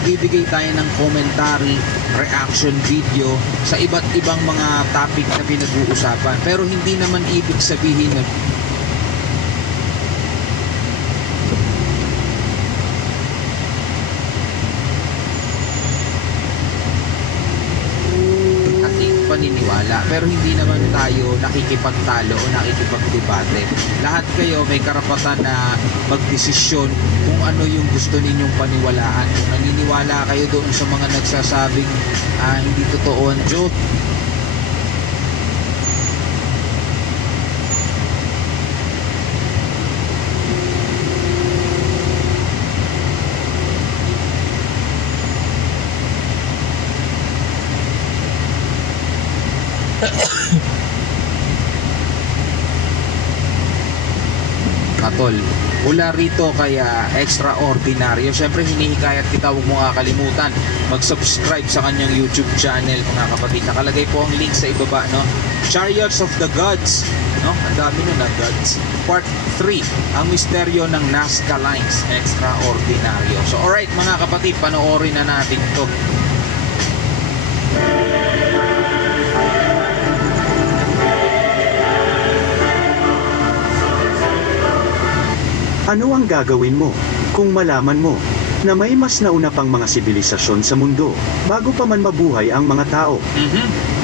magbibigay tayo ng commentary, reaction video sa iba't ibang mga topic na pinag-uusapan. Pero hindi naman ibig sabihin na paniniwala, pero hindi naman tayo nakikipagtalo o nakikipagdebate. Lahat kayo may karapatan na magdesisyon kung ano yung gusto ninyong paniwalaan. Kung naniniwala kayo doon sa mga nagsasabing hindi totoo ang joke, Tol, mula rito kaya extraordinaryo. Siyempre hinihikayat kita, huwag mo kakalimutan mag-subscribe sa kanyang YouTube channel, mga kapatid. Nakalagay po ang link sa ibaba, no? Chariots of the Gods, no? Ang dami nun na Gods. Part 3, ang misteryo ng Nazca Lines, extraordinaryo. So alright mga kapatid, panoorin na natin to. Ano ang gagawin mo kung malaman mo na may mas nauna pang mga sibilisasyon sa mundo bago pa man mabuhay ang mga tao?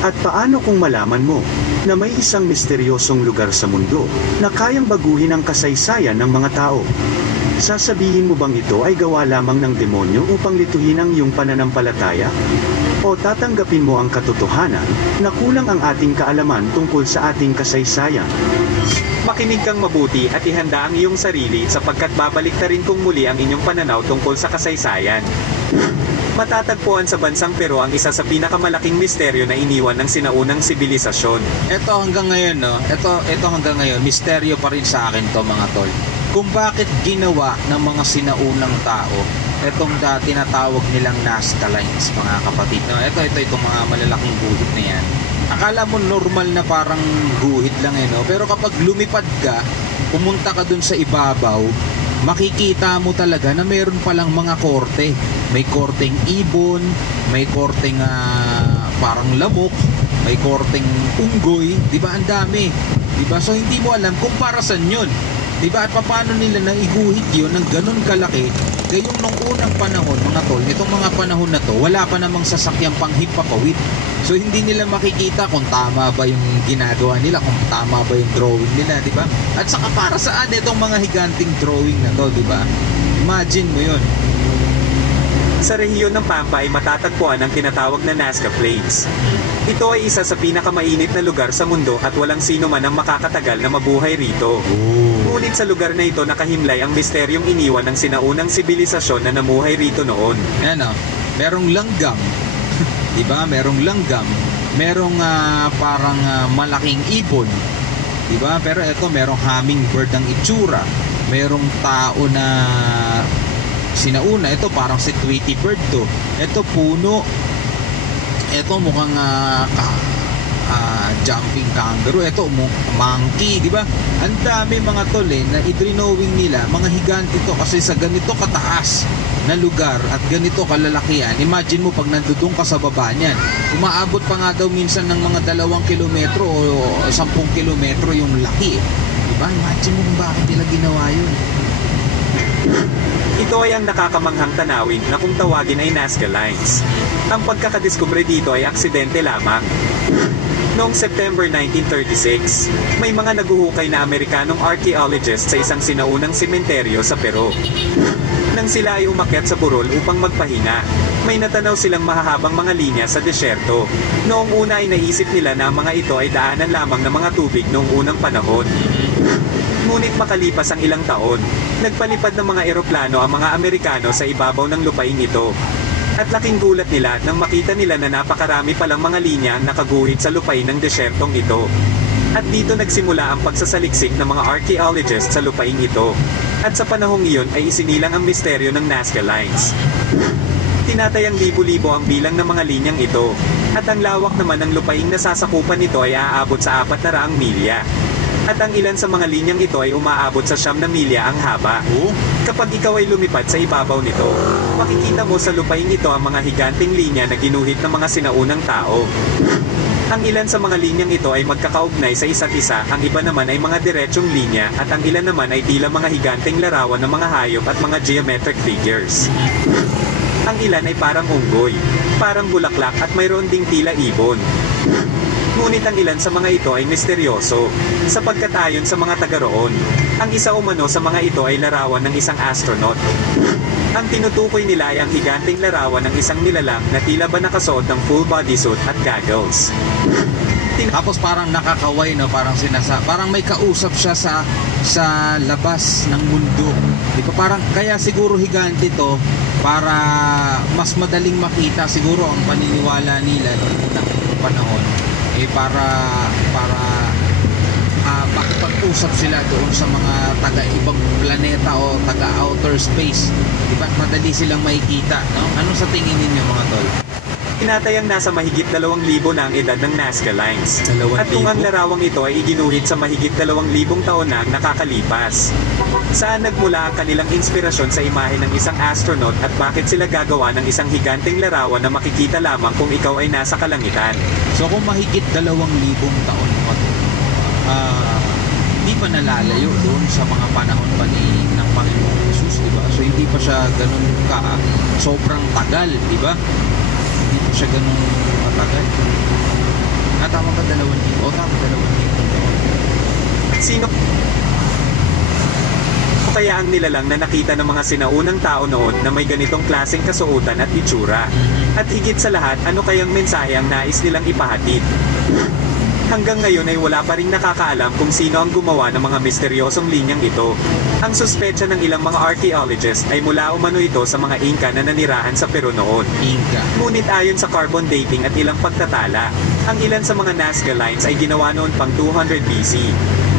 At paano kung malaman mo na may isang misteryosong lugar sa mundo na kayang baguhin ang kasaysayan ng mga tao? Sasabihin mo bang ito ay gawa lamang ng demonyo upang lituhin ang iyong pananampalataya? O tatanggapin mo ang katotohanan na kulang ang ating kaalaman tungkol sa ating kasaysayan? Makinig kang mabuti at ihanda ang iyong sarili sapagkat babaliktarin kong muli ang inyong pananaw tungkol sa kasaysayan. Matatagpuan sa bansang Peru ang isa sa pinakamalaking misteryo na iniwan ng sinaunang sibilisasyon. Ito hanggang ngayon, no? Ito hanggang ngayon, misteryo pa rin sa akin to, mga tol. Kung bakit ginawa ng mga sinaunang tao itong tinatawag nilang Nazca Lines, mga kapatid, no? Itong mga malalaking guhit na yan. Akala mo normal na parang guhit lang, no? Pero kapag lumipad ka, pumunta ka dun sa ibabaw, makikita mo talaga na meron palang mga korte. May korteng ibon, may korteng parang lamok, may korteng unggoy, di ba? Ang dami, di ba? So hindi mo alam kung para saan yun, di ba? At paano nila naiguhit yun ng ganun kalaki? Gayong nung unang panahon, mga tol, itong mga panahon na to, wala pa namang sasakyang panghimpapawid. So hindi nila makikita kung tama ba yung ginagawa nila, kung tama ba yung drawing nila, di ba? At saka para saan itong mga higanting drawing na to, di ba? Imagine mo yun. Sa rehiyon ng Pampa ay matatagpuan ang tinatawag na Nazca Plains. Ito ay isa sa pinakamainit na lugar sa mundo at walang sino man ang makakatagal na mabuhay rito. Ngunit sa lugar na ito nakahimlay ang misteryong iniwan ng sinaunang sibilisasyon na namuhay rito noon. Ano, merong langgam, di ba? Merong langgam, merong parang malaking ibon, di ba? Pero ito merong hummingbird ang itsura. Merong tao na sinauna, ito parang si Tweety Bird to. Ito puno. Ito mukhang jumping kangaroo. Ito monkey, di ba? Ang dami mga tol na i-drawing nila, mga higante to kasi sa ganito kataas na lugar at ganito kalalakihan. Imagine mo pag nandudong ka sa baba niyan, umaabot pa nga daw minsan ng mga 2 kilometro o 10 kilometro yung laki. Di ba? Imagine mo kung bakit nila ginawa yun. Ito ay ang nakakamanghang tanawin na kung tawagin ay Nazca Lines. Ang pagkakadiskubre dito ay aksidente lamang. Noong September 1936, may mga naguhukay na Amerikanong archaeologists sa isang sinaunang sementeryo sa Peru. Nang sila ay umakyat sa burol upang magpahinga, may natanaw silang mahahabang mga linya sa desyerto. Noong una ay naisip nila na ang mga ito ay daanan lamang ng mga tubig noong unang panahon. Ngunit makalipas ang ilang taon, nagpalipad ng mga eroplano ang mga Amerikano sa ibabaw ng lupain ito. At laking gulat nila nang makita nila na napakarami palang mga linya ang nakaguhit sa lupain ng desyertong ito. At dito nagsimula ang pagsasaliksik ng mga archaeologists sa lupain ito. At sa panahong iyon ay isinilang ang misteryo ng Nazca Lines. Tinatayang libo-libo ang bilang ng mga linyang ito. At ang lawak naman ng lupain na sasakupan nito ay aabot sa 400 milya. At ang ilan sa mga linyang ito ay umaabot sa 9 milya ang haba. Kapag ikaw ay lumipad sa ibabaw nito, makikita mo sa lupain ito ang mga higanting linya na ginuhit ng mga sinaunang tao. Ang ilan sa mga linyang ito ay magkakaugnay sa isa't isa, ang iba naman ay mga diretsyong linya, at ang ilan naman ay tila mga higanting larawan ng mga hayop at mga geometric figures. Ang ilan ay parang unggoy, parang bulaklak at mayroon ding tila ibon. Ngunit ang ilan sa mga ito ay misteryoso, sapagkat ayon sa mga taga roon, ang isa umano sa mga ito ay larawan ng isang astronaut. Ang tinutukoy nila ay ang higanting larawan ng isang nilalang na tila ba nakasuot ng full bodysuit at goggles. Tapos parang nakakaway, no? Parang may kausap siya sa labas ng mundo. Di ba? Parang kaya siguro higante to para mas madaling makita siguro ang paniniwala nila noong unang panahon para makipag-usap sila doon sa mga taga-ibang planeta o taga-outer space. Di ba? Madali silang makikita, no? Ano sa tingin ninyo, mga tol? Tinatayang nasa mahigit 2,000 na ang edad ng Nazca Lines. 2,000? At kung ang larawang ito ay iginuhit sa mahigit 2,000 taon na ang nakakalipas. Saan nagmula ang kanilang inspirasyon sa imahe ng isang astronaut at bakit sila gagawa ng isang higanting larawan na makikita lamang kung ikaw ay nasa kalangitan? So kung mahigit 2,000 taon pa to, hindi pa nalalayo doon sa mga panahon pa ng Panginoong Jesus, di ba? So hindi pa siya ganun sobrang tagal, di ba? Hindi pa siya ganun matagal. Tama ba 2,000? O tama, 2,000. Sino kaya ang nilalang na nakita ng mga sinaunang tao noon na may ganitong klaseng kasuotan at itsura? At higit sa lahat, ano kayang mensahe ang nais nilang ipahatid? Hanggang ngayon ay wala pa rin nakakaalam kung sino ang gumawa ng mga misteryosong linyang ito. Ang suspetsa ng ilang mga archaeologists ay mula umano ito sa mga Inca na nanirahan sa Peru noon. Inca. Ngunit ayon sa carbon dating at ilang pagtatala, ang ilan sa mga Nazca Lines ay ginawa noon pang 200 BC.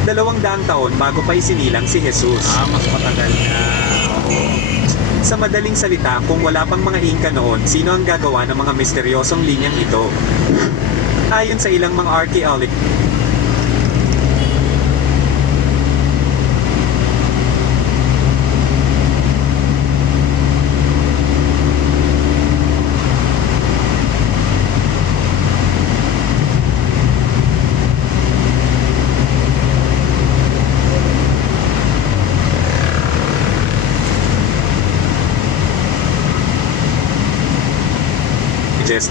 200 taon bago pa isinilang si Jesus. Mas matagal na. Sa madaling salita, kung wala pang mga Inca noon, sino ang gagawa ng mga misteryosong linyang ito? Ayon sa ilang mga archaeologists,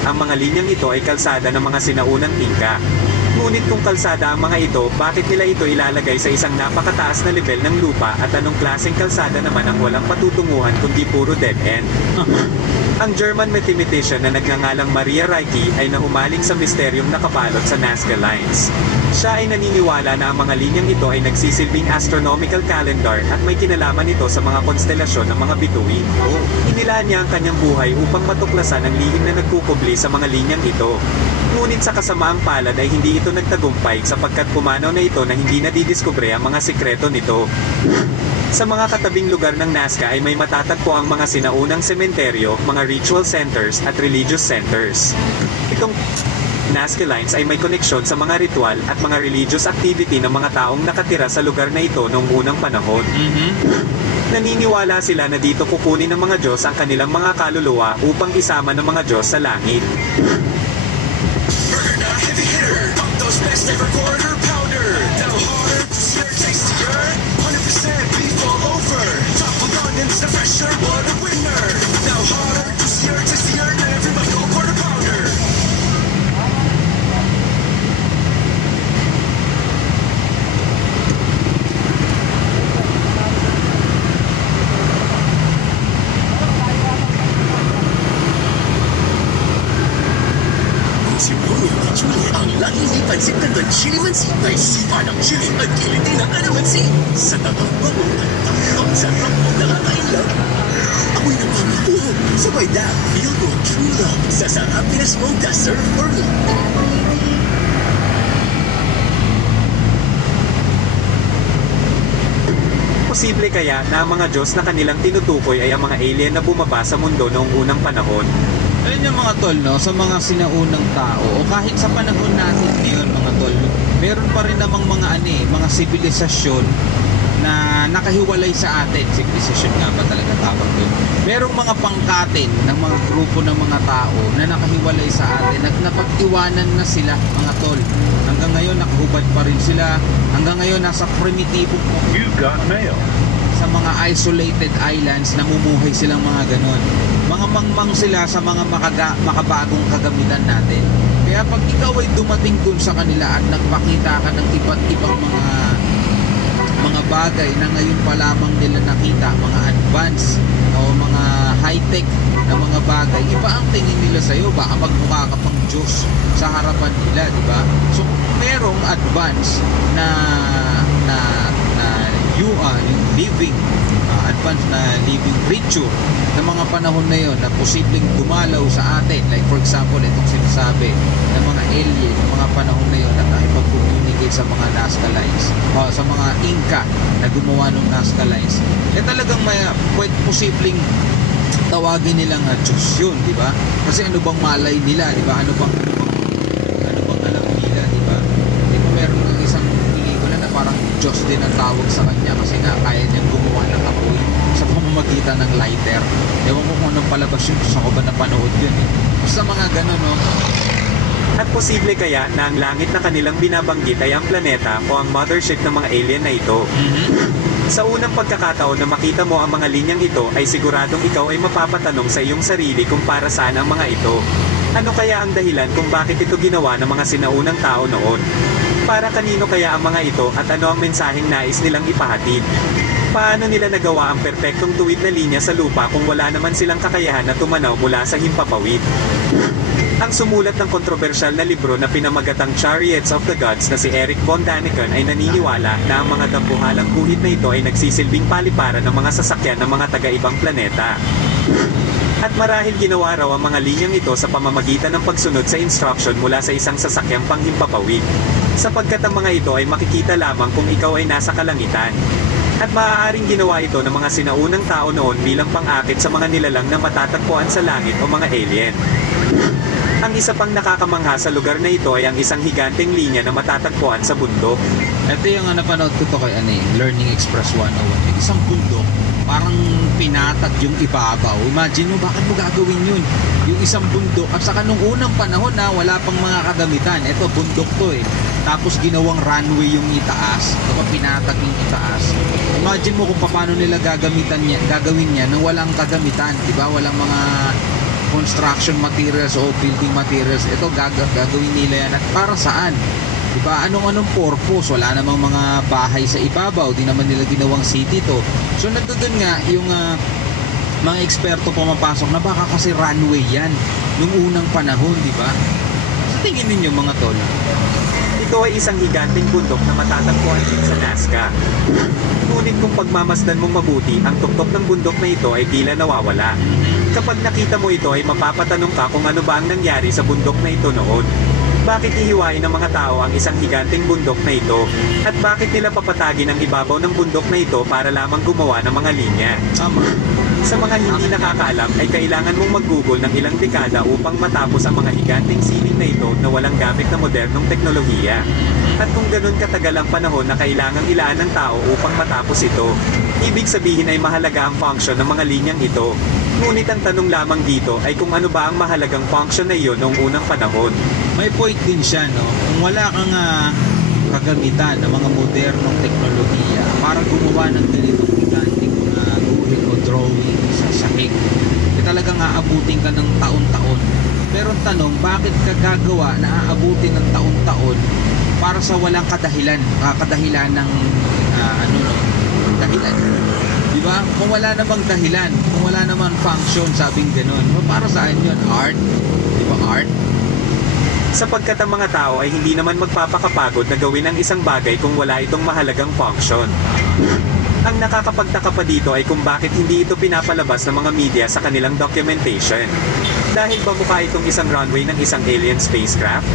ang mga linyang ito ay kalsada ng mga sinaunang Inca. Ngunit kung kalsada ang mga ito, bakit nila ito ilalagay sa isang napakataas na level ng lupa at anong klaseng kalsada naman ang walang patutunguhan kundi puro dead end? Ang German mathematician na nagngangalang Maria Ricci ay nahumaling sa misteryong nakabalot sa Nazca Lines. Siya ay naniniwala na ang mga linyang ito ay nagsisilbing astronomical calendar at may kinalaman ito sa mga konstelasyon ng mga bituin. Inilaan niya ang kanyang buhay upang matuklasan ang lihim na nagkukubli sa mga linyang ito. Ngunit sa kasamaang palad ay hindi ito nagtagumpay sapagkat pumanaw na ito na hindi nadidiskubre ang mga sikreto nito. Sa mga katabing lugar ng Nazca ay may matatagpo ang mga sinaunang sementeryo, mga ritual centers at religious centers. Itong Nazca Lines ay may koneksyon sa mga ritual at mga religious activity ng mga taong nakatira sa lugar na ito noong unang panahon. Naniniwala sila na dito kukunin ng mga Diyos ang kanilang mga kaluluwa upang isama ng mga Diyos sa langit. The pressure, what a winner! Now harder, juicier, tastier, and everybody go quarter pounder. Si Romeo at Juliet ang laging di pansin ng chilimansi ay sipa ng chili at kiliti ng alamansi. Sa tagang bango at ang sarap mo nakaka-inlove. Ako'y napamito. Sabay na, feel mo true love sa sarap pinasmong serve for me. Posible kaya na ang mga Diyos na kanilang tinutukoy ay ang mga alien na bumaba sa mundo noong unang panahon? Ayun yung mga tol, no? Sa mga sinaunang tao o kahit sa panahon natin ngayon, mga tol, meron pa rin namang mga sibilisasyon na nakahiwalay sa atin. Sibilisasyon nga tawag doon. Merong mga pangkatin ng mga grupo ng mga tao na nakahiwalay sa atin at napag-iwanan na sila, mga tol. Hanggang ngayon nakahubad pa rin sila. Hanggang ngayon nasa primitibong You got mail. sa mga isolated islands, namumuhay silang mga ganon. Mga mangmang sila sa mga makabagong kagamitan natin. Kaya pag ikaw ay dumating dun sa kanila at nagpakita ka ng iba't ibang mga bagay na ngayon pa lamang nila nakita, mga advanced o mga high-tech na mga bagay, iba ang tingin nila sa'yo. Baka magmukha ka pang Diyos sa harapan nila, di ba? So, merong advance na living advanced na living creature ng mga panahon na yon na posibleng dumalaw sa atin, like for example itong sinasabi ng mga alien ng mga panahon na yon at nakipag-communicate sa mga Nazca Lines o sa mga Inca na gumawa ng Nazca Lines, talagang may posibleng tawagin nilang Diyos yun, di ba? Kasi ano bang malay nila, di ba? Ano bang alam nila, di ba? Di ba meron ng isang pelikula na parang Diyos din ang tawag sa kanya kasi nga kaya niyang gumawa ng apoy sa pamamagitan ng lighter. Ewan ko kung anong palabas yun, gusto ko ba napanood yun eh. Basta mga ganun, no? At posible kaya na ang langit na kanilang binabanggit ay ang planeta o ang mothership ng mga alien na ito. Sa unang pagkakataon na makita mo ang mga linyang ito ay siguradong ikaw ay mapapatanong sa iyong sarili kung para saan ang mga ito. Ano kaya ang dahilan kung bakit ito ginawa ng mga sinaunang tao noon? Para kanino kaya ang mga ito at ano ang mensaheng nais nilang ipahatid? Paano nila nagawa ang perpektong tuwid na linya sa lupa kung wala naman silang kakayahan na tumanaw mula sa himpapawid? Ang sumulat ng kontrobersyal na libro na pinamagatang Chariots of the Gods na si Eric von Daniken ay naniniwala na ang mga dambuhalang guhit na ito ay nagsisilbing paliparan ng mga sasakyan ng mga taga-ibang planeta. At marahil ginawa raw ang mga linyang ito sa pamamagitan ng pagsunod sa instruction mula sa isang sasakyang panghimpapawid. Sapagkat ang mga ito ay makikita lamang kung ikaw ay nasa kalangitan. At maaaring ginawa ito ng mga sinaunang tao noon bilang pang-akit sa mga nilalang na matatagpuan sa langit o mga alien. Ang isa pang nakakamangha sa lugar na ito ay ang isang higanteng linya na matatagpuan sa bundok. Ito yung napanood ko to kay Learning Express 101. Yung isang bundok, parang pinatag yung ibabaw. Imagine mo, bakit mo gagawin yun? Yung isang bundok, at saka nung unang panahon na wala pang mga kagamitan. Ito, bundok to eh. Tapos ginawang runway yung itaas. Kapag pinatag yung itaas. Imagine mo kung paano nila gagawin niya nang walang kagamitan. Diba? Walang mga construction materials o building materials. Ito gagawin nila yan. At para saan? Diba? Anong purpose? Wala namang mga bahay sa ibabaw. Di naman nila ginawang city to. So nandun nga yung mga eksperto pumapasok na baka kasi runway yan nung unang panahon, diba? Sa tingin ninyo mga tol? Ito ay isang higanteng bundok na matatagpuan din sa Nazca. Ngunit kung pagmamasdan mong mabuti, ang tuktok ng bundok na ito ay tila nawawala. Kapag nakita mo ito ay mapapatanong ka kung ano ba ang nangyari sa bundok na ito noon. Bakit ihiwain ng mga tao ang isang higanteng bundok na ito? At bakit nila papatagin ang ibabaw ng bundok na ito para lamang gumawa ng mga linya? Sa mga hindi nakakaalam ay kailangan mong mag-google ng ilang dekada upang matapos ang mga higanteng sining na ito na walang gamit na modernong teknolohiya. At kung ganun katagal ang panahon na kailangang ilaan ng tao upang matapos ito, ibig sabihin ay mahalaga ang function ng mga linyang ito. Ngunit ang tanong lamang dito ay kung ano ba ang mahalagang function na iyon noong unang panahon. May point din siya, no? Kung wala kang kagamitan ng mga modernong teknolohiya para gumawa ng ganitong gigantic mga guhit o drawing sa sahig, talagang aabutin ka ng taon-taon. Pero ang tanong, bakit ka gagawa na aabutin ng taon-taon para sa walang kadahilan ng dahilan? Diba? Kung wala namang dahilan, kung wala namang function, sabing ganun, para saan yun? Art? Diba art? Sapagkat ang mga tao ay hindi naman magpapakapagod na gawin ang isang bagay kung wala itong mahalagang function. Ang nakakapagtaka pa dito ay kung bakit hindi ito pinapalabas ng mga media sa kanilang documentation. Dahil ba mukha itong isang runway ng isang alien spacecraft?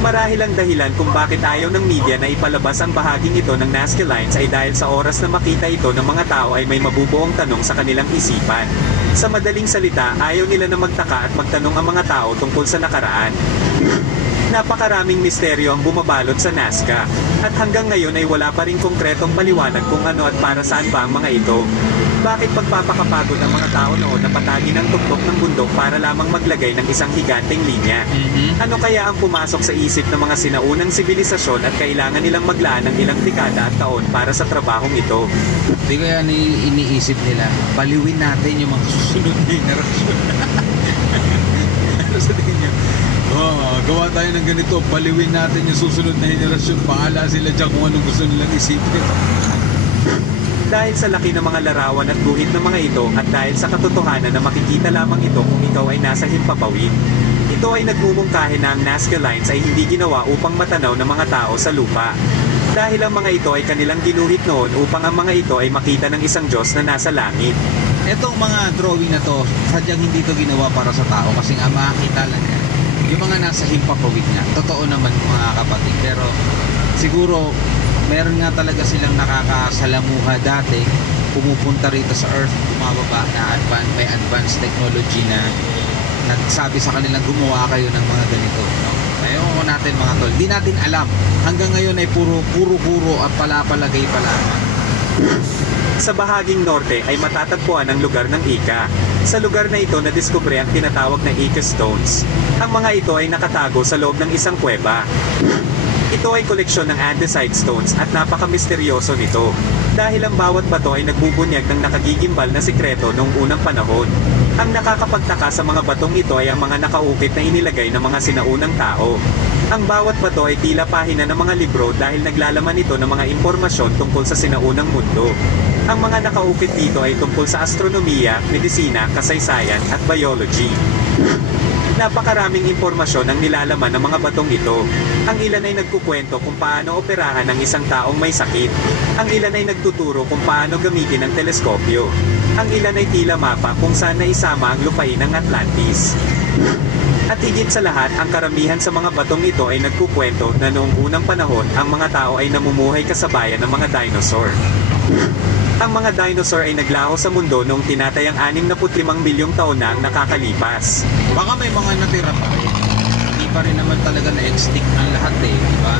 Marahil ang dahilan kung bakit ayaw ng media na ipalabas ang bahaging ito ng Nazca Lines ay dahil sa oras na makita ito ng mga tao ay may mabubuong tanong sa kanilang isipan. Sa madaling salita, ayaw nila na magtaka at magtanong ang mga tao tungkol sa nakaraan. Napakaraming misteryo ang bumabalot sa Nazca, at hanggang ngayon ay wala pa rin konkretong paliwanag kung ano at para saan ba ang mga ito. Bakit pagpapakapagod ang mga tao noon na patagin ang tuktok ng bundok para lamang maglagay ng isang higanteng linya? Ano kaya ang pumasok sa isip ng mga sinaunang sibilisasyon at kailangan nilang maglaan ng ilang dekada at taon para sa trabahong ito? Hindi kaya iniisip nila, baliwin natin yung mga susunod na henerasyon. Ano sa tingin nyo? Gawa tayo ng ganito, baliwin natin yung susunod na henerasyon. Paala sila dyan kung anong gusto nilang isipin. Dahil sa laki ng mga larawan at guhit ng mga ito at dahil sa katotohanan na makikita lamang ito kung ikaw ay nasa himpapawid, ito ay nagmumungkahi na ang Nazca Lines ay hindi ginawa upang matanaw ng mga tao sa lupa. Dahil ang mga ito ay kanilang ginuhit noon upang ang mga ito ay makita ng isang Diyos na nasa langit. Etong mga drawing na to, sadyang hindi to ginawa para sa tao kasi nga makakita lang yan. Yung mga nasa himpapawid nga, totoo naman mga kapatid, pero siguro meron nga talaga silang nakakasalamuha dati, pumupunta rito sa Earth, bumababa na may advanced technology na nagsabi sa kanilang gumawa kayo ng mga ganito, no? Ayaw natin mga tol, di natin alam. Hanggang ngayon ay puro at palapalagay pa lamang. Sa bahaging norte ay matatagpuan ang lugar ng Ica. Sa lugar na ito nadiskubre ang tinatawag na Ica Stones. Ang mga ito ay nakatago sa loob ng isang kuweba. Ito ay koleksyon ng andesite stones at napaka-misteryoso nito. Dahil ang bawat bato ay nagbubunyag ng nakagigimbal na sikreto noong unang panahon. Ang nakakapagtaka sa mga batong ito ay ang mga nakaukit na inilagay ng mga sinaunang tao. Ang bawat bato ay tila pahina ng mga libro dahil naglalaman ito ng mga impormasyon tungkol sa sinaunang mundo. Ang mga nakaukit dito ay tungkol sa astronomiya, medisina, kasaysayan at biology. Napakaraming impormasyon ang nilalaman ng mga batong ito. Ang ilan ay nagkukwento kung paano operahan ng isang taong may sakit. Ang ilan ay nagtuturo kung paano gamitin ang teleskopyo. Ang ilan ay tila mapa kung saan naisama ang lupain ng Atlantis. At higit sa lahat, ang karamihan sa mga batong ito ay nagkukwento na noong unang panahon, ang mga tao ay namumuhay kasabayan ng mga dinosaur. Ang mga dinosaur ay naglaho sa mundo noong tinatayang 65 milyong taon na ang nakakalipas. Baka may mga natira pa rin. Hindi pa rin naman talaga na-extinct ang lahat eh, di ba?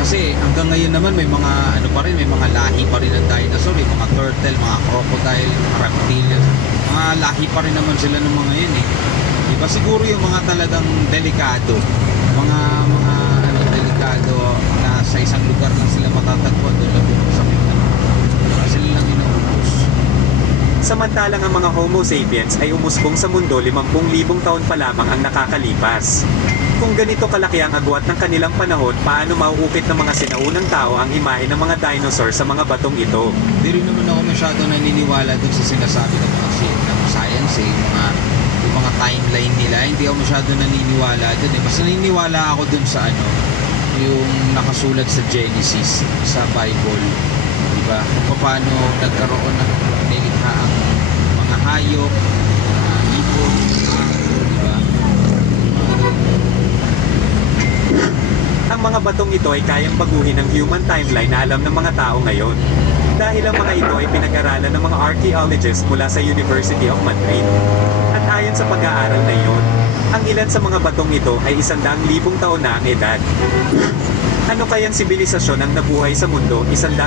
Kasi hanggang ngayon naman may mga ano pa rin, may mga lahi pa rin ng dinosaur, yung mga turtle, mga crocodile, mga reptilians. Mga lahi pa rin naman sila ng mga yun eh. Di ba siguro yung mga talagang delikado, mga delikado na sa isang lugar lang sila matatagpuan, doon lang sa sila lang inuubos. Samantalang ang mga Homo sapiens ay umusbong sa mundo 50,000 taon pa lamang ang nakakalipas. Kung ganito kalaki ang agwat ng kanilang panahon, paano mauukit ng mga sinaunang tao ang imahe ng mga dinosaur sa mga batong ito? Hindi rin naman ako masyado naniniwala dun sa sinasabi ng mga science eh, yung mga timeline nila. Hindi ako masyado naniniwala dun eh. Mas naniniwala ako dun sa yung nakasulat sa Genesis, sa Bible. Diba? Kung paano nagkaroon ng nilikha ang mga hayop, ibon, diba? Ang mga batong ito ay kayang baguhin ang human timeline na alam ng mga tao ngayon. Dahil ang mga ito ay pinag-aralan ng mga archaeologists mula sa University of Madrid. At ayon sa pag-aaral na iyon, ang ilan sa mga batong ito ay 100,000 taon na ang edad. Ano kayang sibilisasyon ang nabuhay sa mundo 100,000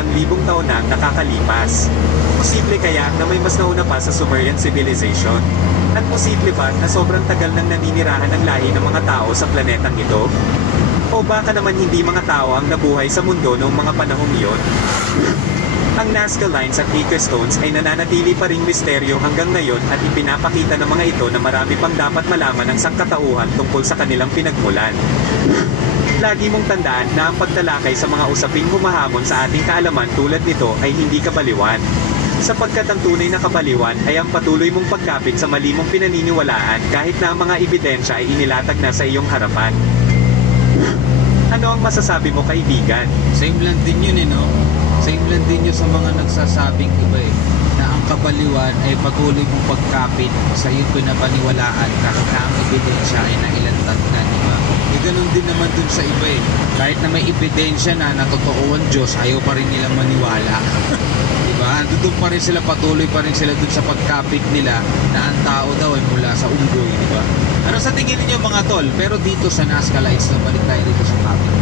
taon na ang nakakalipas? Posible kaya na may mas nauna pa sa Sumerian civilization? At posible ba na sobrang tagal nang naninirahan ng lahi ng mga tao sa planetang ito? O baka naman hindi mga tao ang nabuhay sa mundo noong mga panahong iyon? Ang Nazca Lines at Ica Stones ay nananatili pa ring misteryo hanggang ngayon at ipinapakita ng mga ito na marami pang dapat malaman ng sangkatauhan tungkol sa kanilang pinagmulan. Lagi mong tandaan na ang pagtalakay sa mga usaping humahamon sa ating kaalaman tulad nito ay hindi kabaliwan. Sapagkat ang tunay na kabaliwan ay ang patuloy mong pagkapit sa mali mong pinaniniwalaan kahit na ang mga ebidensya ay inilatag na sa iyong harapan. Ano ang masasabi mo, kaibigan? Same lang din yun no? Same lang din yun sa mga nagsasabing iba na ang kabaliwan ay patuloy mong pagkapit sa iyong pinapaniwalaan kahit na ang ebidensya ay nailantad na, di ba? Ganun din naman dun sa iba kahit na may ebidensya na natotoo ang Diyos, ayaw pa rin nilang maniwala. Diba? Doon pa rin sila, patuloy pa rin sila dun sa pagkapit nila na ang tao daw ay mula sa unggoy, diba? Ano sa tingin niyo mga tol? Pero dito sa Nazca Lights, balik tayo dito sa topic.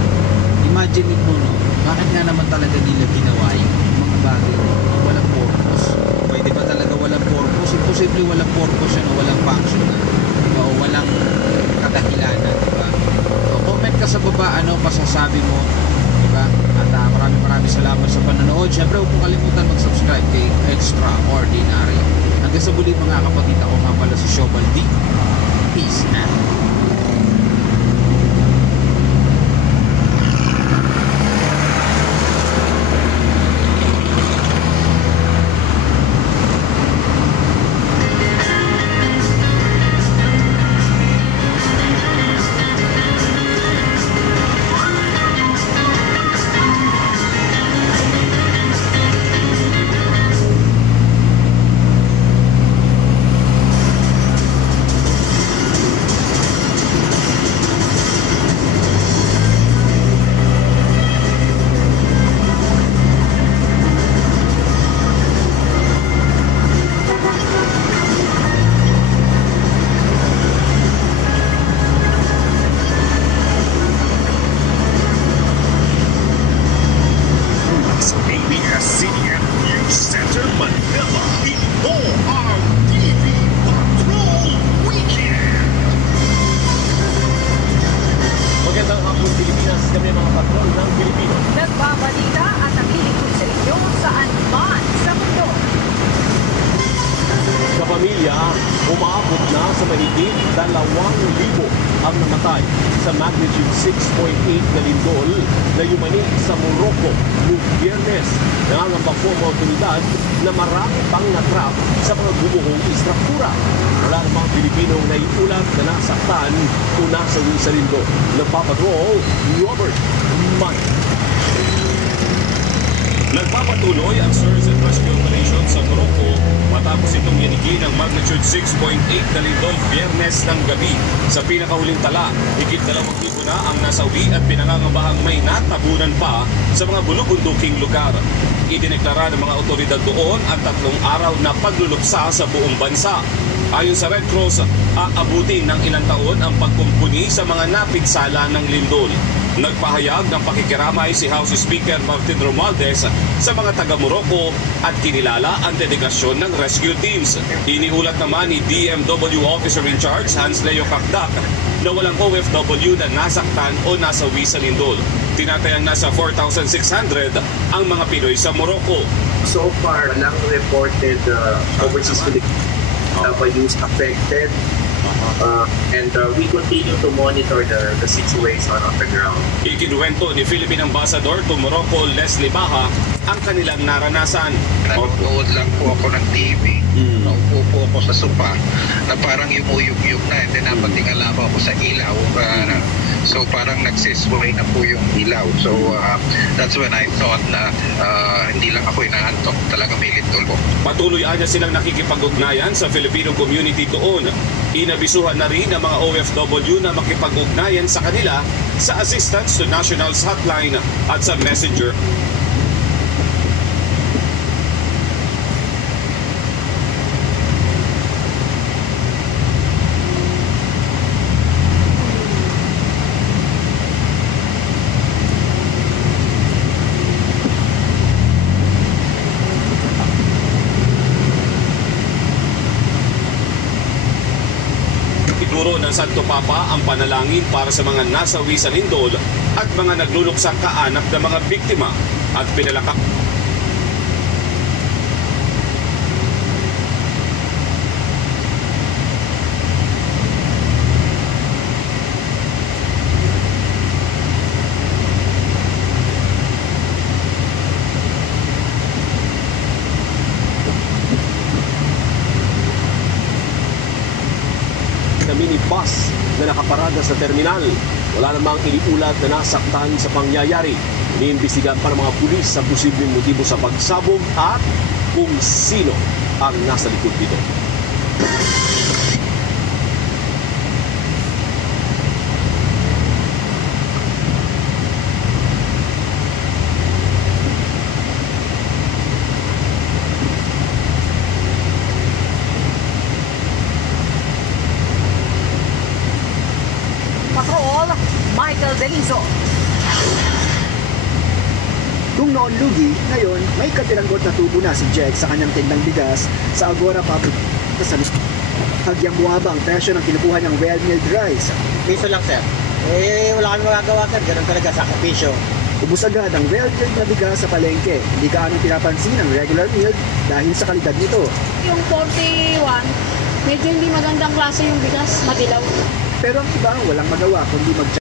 Imagine mo, no? Bakit nga naman talaga nila ginawa yung mga bagay na walang purpose? Pwede ba talaga walang purpose? Imposible walang purpose yan o walang function na. O walang kadahilanan, diba? So, comment ka sa baba, ano masasabi mo, diba? At maraming salamat sa panonood. Siyempre, huwag mong kalimutan mag-subscribe kay Extraordinary. Hanggang sa muli mga kapatid, ako nga pala si Shobal D. Peace out. Umaabot na sa mahigit 2,000 ang namatay sa magnitude 6.8 na lindol na yumanig sa Morocco noong Biyernes. Nangangamba po ang mga otoridad na marami pang natrap sa mga gumuhong istruktura. Wala namang Pilipinong naiulat na nasaktan o nasawi sa lindol. Nagpapatrol, Robert Mike. Nagpapatuloy ang search and rescue operation sa Morocco matapos itong yanigi ng magnitude 6.8 na lindol Biyernes ng gabi. Sa pinakahuling tala, higit 2,000 na ang nasawi at pinangangambahang may natabunan pa sa mga bulubunduking lugar. Idineklara ng mga otoridad doon ang 3 araw na pagluluksa sa buong bansa. Ayon sa Red Cross, aabutin ng ilang taon ang pagkumpuni sa mga napinsala ng lindol. Nagpahayag ng pakikiramay si House Speaker Martin Romualdez sa mga taga-Morocco at kinilala ang dedikasyon ng rescue teams. Iniulat naman ni DMW Officer in Charge Hans Leo Kakdak na walang OFW na nasaktan o nasawi sa lindol. Tinatayang nasa 4,600 ang mga Pinoy sa Morocco. So far, walang reported overseas Filipinos affected. And we continue to monitor the situation on the ground. Ikinuwento ni Philippine Ambassador to Morocco, Leslie Baha, ang kanilang naranasan. Nanonood lang po ako ng TV. Naupo po ako sa sopa na parang yumuyog-yug na. And then napatingala po ako sa ilaw. So parang nagsisway na po yung ilaw. So that's when I thought na hindi lang ako inaantok. Talaga may lindol po. Patuloy anya silang nakikipag-ugnayan sa Filipino community doon. Inabisuhan na rin ang mga OFW na makipag-ugnayan sa kanila sa Assistance to Nationals Hotline at sa Messenger. Ituro ng Santo Papa ang panalangin para sa mga nasawi sa lindol at mga nagluluksang kaanak ng mga biktima at pinalakak. Minibus na nakaparada sa terminal. Wala namang iniulat na nasaktan sa pangyayari. Iniimbestigahan pa ng mga pulis sa posibleng motibo sa pagsabog at kung sino ang nasa likod dito. Michael Denizo. Kung noon lugi, ngayon may katiranggot na tubo na si Jake sa kanyang tindang bigas sa Agora Public sa hagyang buwaba ang presyo ng kinukuha niyang well-milled rice. Piso lang, sir. Wala kami magagawa, sir. Ganun talaga, sakripisyo. Ubus agad ang well-milled na bigas sa palengke. Hindi kaanong pinapansin ang regular milled dahil sa kalidad nito. Yung 41, medyo hindi magandang klase yung bigas, madilaw. Pero ang iba walang magawa kundi